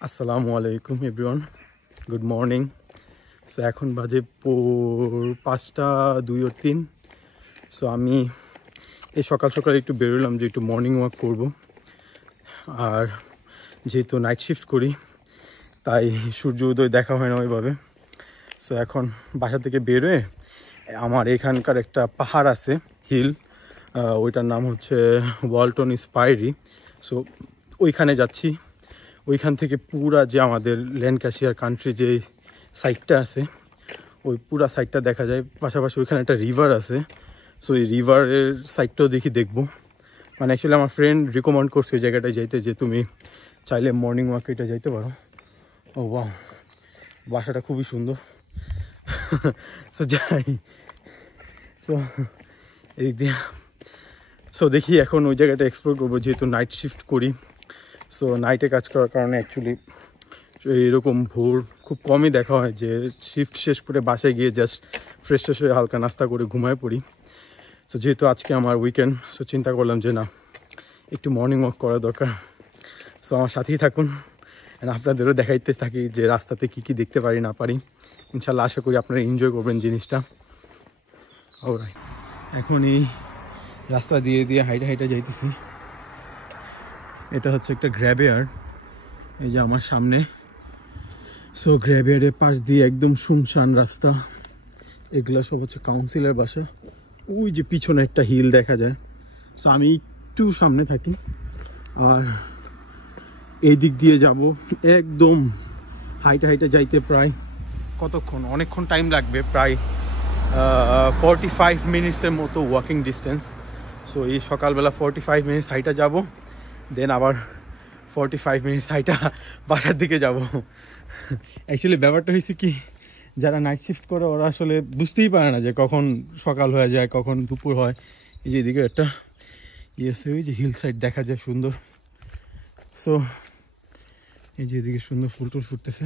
আসসালামু আলাইকুম everyone, good morning. So এখন বাজে 5টা 2 or 3। সো আমি এই সকাল সকাল একটু বেরোলাম যে একটু মর্নিং ওয়াক করব। আর যেহেতু নাইট শিফট করি তাই সূর্য উদয় দেখা হয় না ওইভাবে। সো এখন বাসা থেকে বেরোয় আমার এখানকার একটা পাহাড় আছে, হিল, ওইটার নাম হচ্ছে ওয়ালটন স্পাইরি। সো ওইখানে যাচ্ছি। ওইখান থেকে পুরা যে আমাদের ল্যাঙ্কাশায়ার কান্ট্রি যে সাইডটা আছে ওই পুরা সাইডটা দেখা যায়। পাশাপাশি ওইখানে একটা রিভার আছে। সো এই রিভারের সাইডটাও দেখবো। মানে অ্যাকচুয়ালি আমার ফ্রেন্ড রিকমেন্ড করছে ওই জায়গাটায় যাইতে, যে তুমি চাইলে মর্নিং ওয়াকে এটা যাইতে পারো। ও বাহ, বাসাটা খুবই সুন্দর। সো যাই, সো এই দিয়ে সো দেখি এখন ওই জায়গাটা এক্সপ্লোর করবো, যেহেতু নাইট শিফট করি। সো নাইটে কাজ করার কারণে অ্যাকচুয়ালি এরকম ভোর খুব কমই দেখা হয়, যে শিফট শেষ করে বাসায় গিয়ে জাস্ট ফ্রেশ ট্রেশ হয়ে হালকা নাস্তা করে ঘুমায় পড়ি। সো যেহেতু আজকে আমার উইকেন্ড, সো চিন্তা করলাম যে না, একটু মর্নিং ওয়াক করা দরকার। সো আমার সাথেই থাকুন, আপনাদেরও দেখাইতে থাকি যে রাস্তাতে কী কী দেখতে পারি না পারি। ইনশাল্লাহ আশা করি আপনারা এনজয় করবেন জিনিসটা। অলরাইট, এখন এই রাস্তা দিয়ে হাইটে যাইতেছি। এটা হচ্ছে একটা গ্র্যাভইয়ার্ড, এই যে আমার সামনে। সো গ্র্যাভইয়ার্ডের পাশ দিয়ে একদম শুনশান রাস্তা। এগুলো সব হচ্ছে কাউন্সিলের বাসা। ওই যে পিছনে একটা হিল দেখা যায়। সো আমি একটু সামনে থাকি আর এই দিক দিয়ে যাব। একদম হাইটে যাইতে প্রায় কতক্ষণ, অনেকক্ষণ টাইম লাগবে, প্রায় 45 মিনিটসের মতো ওয়াকিং ডিস্টেন্স। সো এই সকালবেলা 45 মিনিটস হাইটা যাব, দেন আবার 45 মিনিটস হাইটা বাসার দিকে যাব। অ্যাকচুয়ালি ব্যাপারটা হয়েছে কি, যারা নাইট শিফট করে ওরা আসলে বুঝতেই পারে না যে কখন সকাল হয়ে যায়, কখন দুপুর হয়। এই যে এদিকে একটা ইয়েছে, ওই যে হিল সাইড দেখা যায় সুন্দর। সো এই যে এদিকে সুন্দর ফুল টুল ফুটতেছে।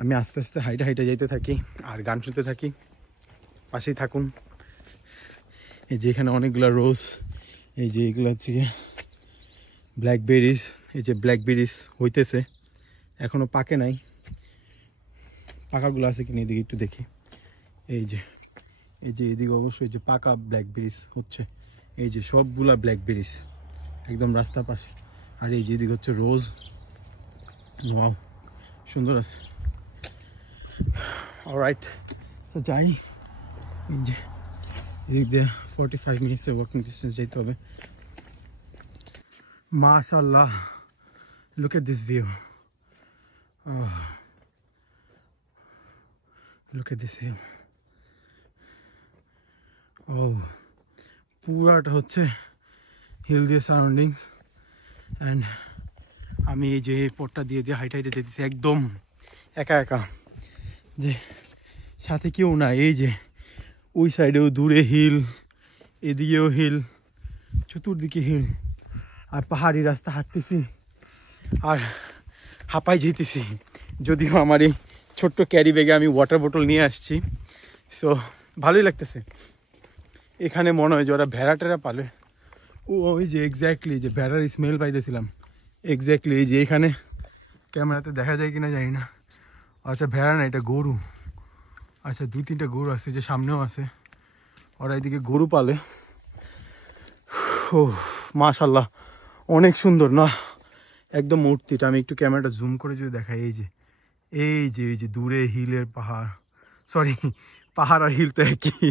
আমি আস্তে আস্তে হাইটে যাইতে থাকি আর গান শুনতে থাকি, পাশেই থাকুন। এই যে এখানে অনেকগুলো রোজ, এই যে এগুলো হচ্ছে ব্ল্যাকবেরিজ। এই যে ব্ল্যাকবেরিজ হইতেছে, এখনো পাকে নাই। পাকাগুলো আছে কিনা এদিকে একটু দেখি। এই যে এদিকে অবশ্যই যে পাকা ব্ল্যাকবেরিজ হচ্ছে। এই যে সবগুলা ব্ল্যাকবেরিজ একদম রাস্তার পাশে। আর এই যে এদিকে হচ্ছে রোজ। ওয়াও, সুন্দর আছে। অলরাইট, তো যাই। এই যে এদিক দিয়ে 45 মিনিটসের ওয়াকিং ডিস্টেন্স যেতে হবে। মাশাআল্লাহ, look at this view. Look at this hill. ও, পুরাটা হচ্ছে হিল দিয়ে সারাউন্ডিংস। অ্যান্ড আমি এই যে পথটা দিয়ে হাইটে যেতেছি একদম একা, যে সাথে কেউ না। এই যে ওই সাইডেও দূরে হিল, এদিকেও হিল, চতুর্দিকে হিল, আর পাহাড়ি রাস্তা হাঁটতেছি আর হাঁপাই যেতেছি। যদিও আমার এই ছোট্ট ক্যারি ব্যাগে আমি ওয়াটার বোতল নিয়ে আসছি। সো ভালোই লাগতেছে। এখানে মনে হয় যে ওরা ভেড়া টেরা পালে। ওই যে এক্স্যাক্টলি যে ভেড়ার স্মেল পাইতেছিলাম। এক্স্যাক্টলি এই যে এখানে ক্যামেরাতে দেখা যায় কিনা জানি না। আচ্ছা ভেড়া না, এটা গরু। আচ্ছা 2-3টা গরু আছে, যে সামনেও আছে। ওরা এদিকে গরু পালে। ও মাশাল্লাহ, অনেক সুন্দর না একদম মূর্তিটা। আমি একটু ক্যামেরাটা জুম করে যদি দেখাই, এই যে দূরে হিলের পাহাড়, সরি পাহাড় আর হিল তো একই।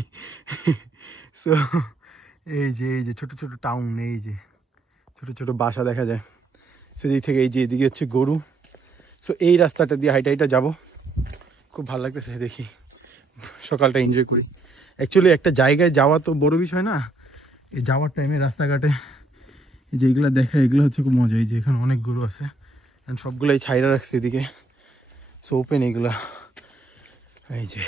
সো এই যে ছোট ছোট টাউন, এই যে ছোট ছোট বাসা দেখা যায় সেদিক থেকে। এই যে এদিকে হচ্ছে গরু। সো এই রাস্তাটা দিয়ে হাইটা যাবো। খুব ভালো লাগতেছে, দেখি সকালটা এনজয় করি। অ্যাকচুয়ালি একটা জায়গায় যাওয়া তো বড় বিষয় না, এই যাওয়ার টাইমে রাস্তাঘাটে যে এগুলো দেখা, এগুলো হচ্ছে খুব মজা। এই যে এখানে অনেক গরু আছে, সবগুলোই ছাইরা রাখছে এদিকে। সো ওপেন এগুলা। এই যে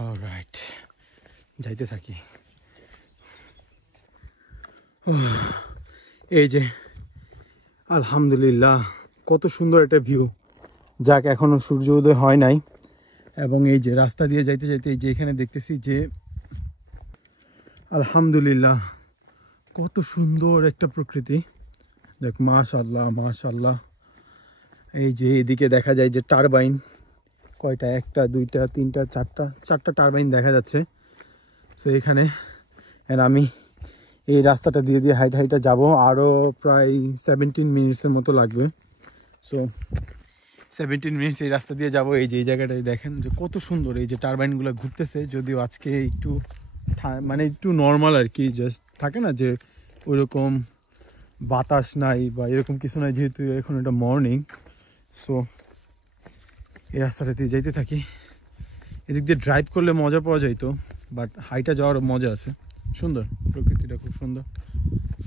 অলরাইট, যাইতে থাকি। এই যে আলহামদুলিল্লাহ, কত সুন্দর একটা ভিউ। যাক, এখনো সূর্য উদয় হয় নাই। এবং এই যে রাস্তা দিয়ে যাইতে এই যে এখানে দেখতেছি যে আলহামদুলিল্লাহ কত সুন্দর একটা প্রকৃতি। দেখ মাশাআল্লাহ মাশাআল্লাহ। এই যে এদিকে দেখা যায় যে টারবাইন, কয়টা, একটা দুইটা তিনটা চারটা টারবাইন দেখা যাচ্ছে। সো এখানে আমি এই রাস্তাটা দিয়ে হাইটা যাব, আরও প্রায় 17 মিনিটসের মতো লাগবে। সো 17 মিনিটস এই রাস্তা দিয়ে যাব। এই যে এই জায়গাটায় দেখেন যে কত সুন্দর, এই যে টারবাইনগুলো ঘুরতেছে। যদিও আজকে একটু মানে একটু নর্মাল আর কি, জাস্ট থাকে না যে ওইরকম বাতাস নাই বা এরকম কিছু নাই, যেহেতু এখন এটা মর্নিং। সো এই রাস্তাটা দিয়ে যাইতে থাকি। এদিক দিয়ে ড্রাইভ করলে মজা পাওয়া যাইতো, বাট হাইটা যাওয়ার মজা আছে। সুন্দর, প্রকৃতিটা খুব সুন্দর।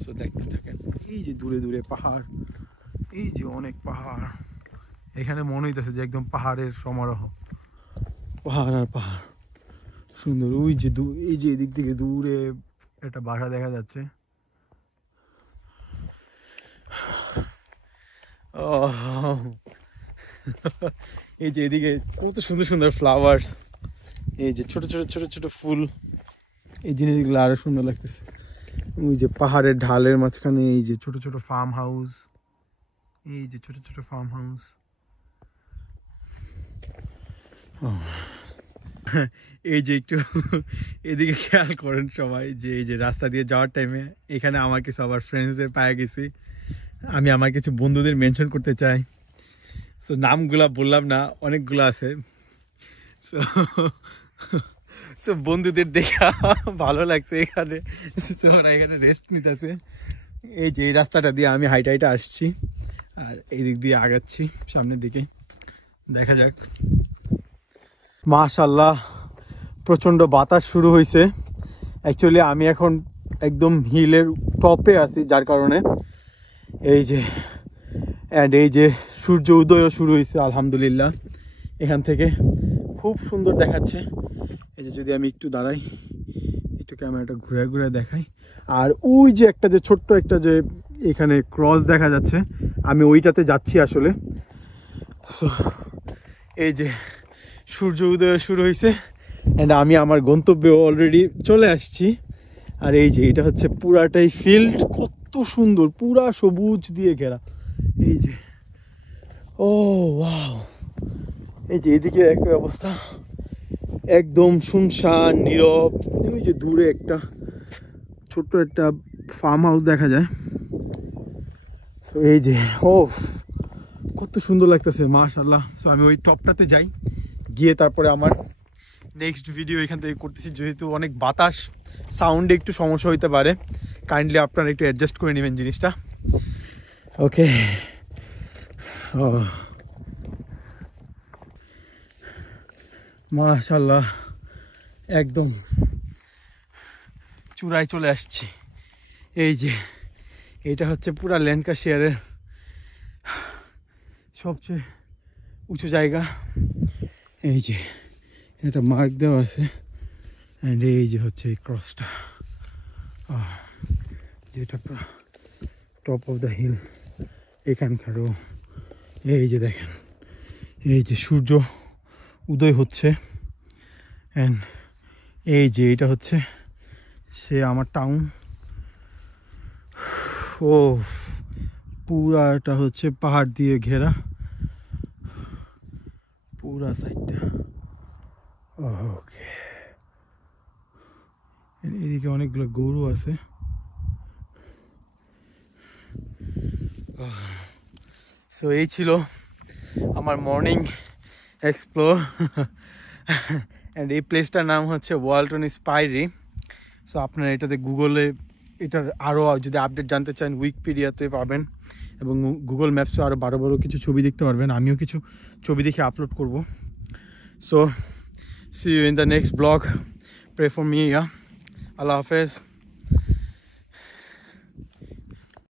সো দেখতে থাকেন। এই যে দূরে দূরে পাহাড়, এই যে অনেক পাহাড়। এখানে মনে হইতেছে যে একদম পাহাড়ের সমারোহ, পাহাড় আর পাহাড়। সুন্দর। ওই যে এই যে এদিক থেকে দূরে একটা বাসা দেখা যাচ্ছে। এই যে এদিকে কত সুন্দর সুন্দর ফ্লাওয়ার্স, এই যে ছোট ছোট ছোট ছোট ফুল, এই জিনিসগুলো আরো সুন্দর লাগতেছে। ওই যে পাহাড়ের ঢালের মাঝখানে এই যে ছোট ছোট ফার্ম হাউস, এই যে ছোট ছোট ফার্ম হাউস। এই যে একটু এদিকে খেয়াল করেন সবাই, যে এই যে রাস্তা দিয়ে যাওয়ার টাইমে এখানে আমার কিছু আবার ফ্রেন্ডসদের পায়ে গেছি। আমি আমার কিছু বন্ধুদের মেনশন করতে চাই। সো নামগুলা বললাম না, অনেকগুলো আছে। সো সো বন্ধুদের দেখা ভালো লাগছে এখানে। ওরা এখানে রেস্ট নিতেছে। এই যে এই রাস্তাটা দিয়ে আমি হাইটা আসছি, আর এই দিক দিয়ে আগাচ্ছি সামনের দিকে। দেখা যাক। মাশাআল্লাহ, প্রচণ্ড বাতাস শুরু হয়েছে। অ্যাকচুয়ালি আমি এখন একদম হিলের টপে আছি, যার কারণে এই যে এই যে সূর্য উদয়ও শুরু হয়েছে আলহামদুলিল্লাহ। এখান থেকে খুব সুন্দর দেখাচ্ছে। এই যে যদি আমি একটু দাঁড়াই, একটু ক্যামেরাটা ঘুরে ঘুরে দেখাই, আর ওই যে একটা যে ছোট্ট একটা যে এখানে ক্রস দেখা যাচ্ছে, আমি ওইটাতে যাচ্ছি আসলে। সো এই যে সূর্য উদয় শুরু হয়েছে, অ্যান্ড আমি আমার গন্তব্যে অলরেডি চলে আসছি। আর এই যে এটা হচ্ছে পুরাটাই ফিল্ড, কত সুন্দর, পুরা সবুজ দিয়ে ঘেরা। এই যে ও ওয়াও, এই যে এদিকে একই অবস্থা, একদম শুনশান নীরব। ওই যে দূরে একটা ছোট্ট একটা ফার্ম হাউস দেখা যায়। সো এই যে ও কত সুন্দর লাগতেছে মাশাআল্লাহ। সো আমি ওই টপটাতে যাই, গিয়ে তারপরে আমার নেক্সট ভিডিও এখান থেকে করতেছি। যেহেতু অনেক বাতাস, সাউন্ডে একটু সমস্যা হইতে পারে, কাইন্ডলি আপনারা একটু অ্যাডজাস্ট করে নেবেন জিনিসটা। ওকে। মাশাআল্লাহ, একদম চূড়ায় চলে আসছি। এই যে এটা হচ্ছে পুরা ল্যাঙ্কাশায়ারের সবচেয়ে উঁচু জায়গা। এই যে এটা মার্ক দেওয়া আছে, অ্যান্ড এই যে হচ্ছে এই ক্রসটা, যেটা টপ অফ দ্য হিল এখানকারও। এই যে দেখেন, এই যে সূর্য উদয় হচ্ছে, অ্যান্ড এই যে এটা হচ্ছে সে আমার টাউন। ও পুরাটা হচ্ছে পাহাড় দিয়ে ঘেরা, পুরা সাইডটা। ওকে, এদিকে অনেকগুলো গরু আছে। সো এই ছিল আমার মর্নিং এক্সপ্লোর, অ্যান্ড এই প্লেসটার নাম হচ্ছে ওয়ালটন স্পাইরি। সো আপনারা এটাতে গুগলে এটার আরও যদি আপডেট জানতে চান, উইকিপিডিয়াতে পাবেন, এবং গুগল ম্যাপসও আরও বড় বড় কিছু ছবি দেখতে পারবেন। আমিও কিছু ছবি দেখে আপলোড করব। So see you in the next vlog. Pray for me, yeah. Allah Hafiz.